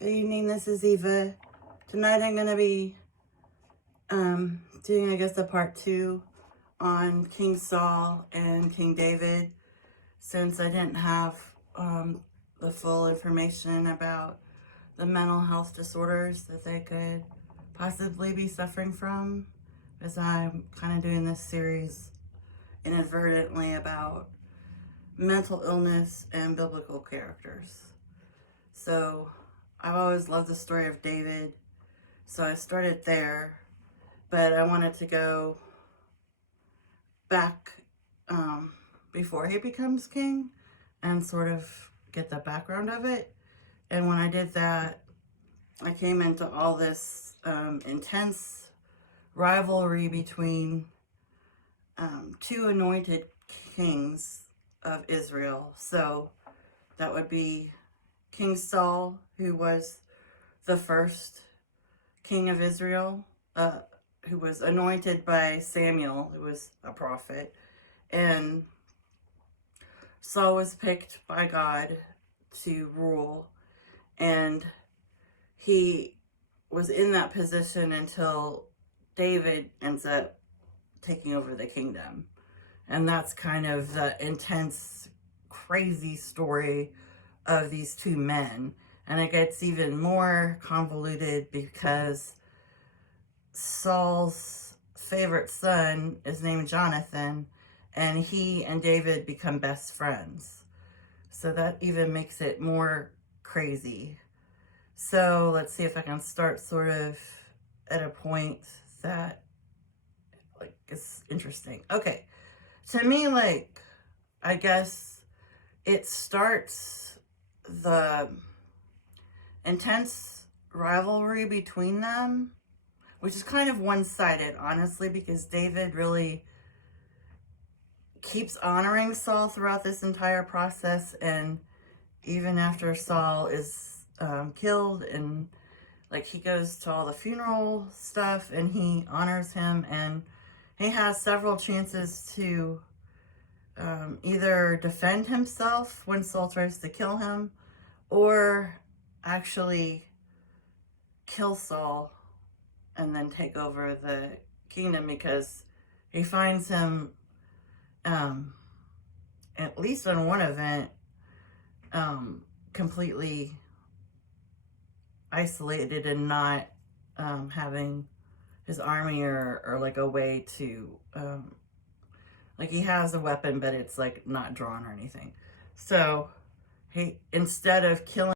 Good evening, this is Eva. Tonight I'm going to be doing, I guess, a part 2 on King Saul and King David, since I didn't have the full information about the mental health disorders that they could possibly be suffering from, as I'm kind of doing this series inadvertently about mental illness and biblical characters. So I've always loved the story of David, so I started there, but I wanted to go back before he becomes king and sort of get the background of it. And when I did that, I came into all this intense rivalry between two anointed kings of Israel. So that would be King Saul, who was the first king of Israel, who was anointed by Samuel, who was a prophet. And Saul was picked by God to rule. And he was in that position until David ends up taking over the kingdom. And that's kind of the intense, crazy story of these two men. And it gets even more convoluted because Saul's favorite son is named Jonathan, and he and David become best friends. So that even makes it more crazy. So let's see if I can start sort of at a point that is interesting. Okay, to me, I guess it starts the intense rivalry between them, which is kind of one-sided, honestly, because David really keeps honoring Saul throughout this entire process, and even after Saul is killed, and he goes to all the funeral stuff and he honors him, and he has several chances to either defend himself when Saul tries to kill him, or actually kill Saul and then take over the kingdom, because he finds him, at least in one event, completely isolated and not having his army or a way to he has a weapon, but it's not drawn or anything. So he, instead of killing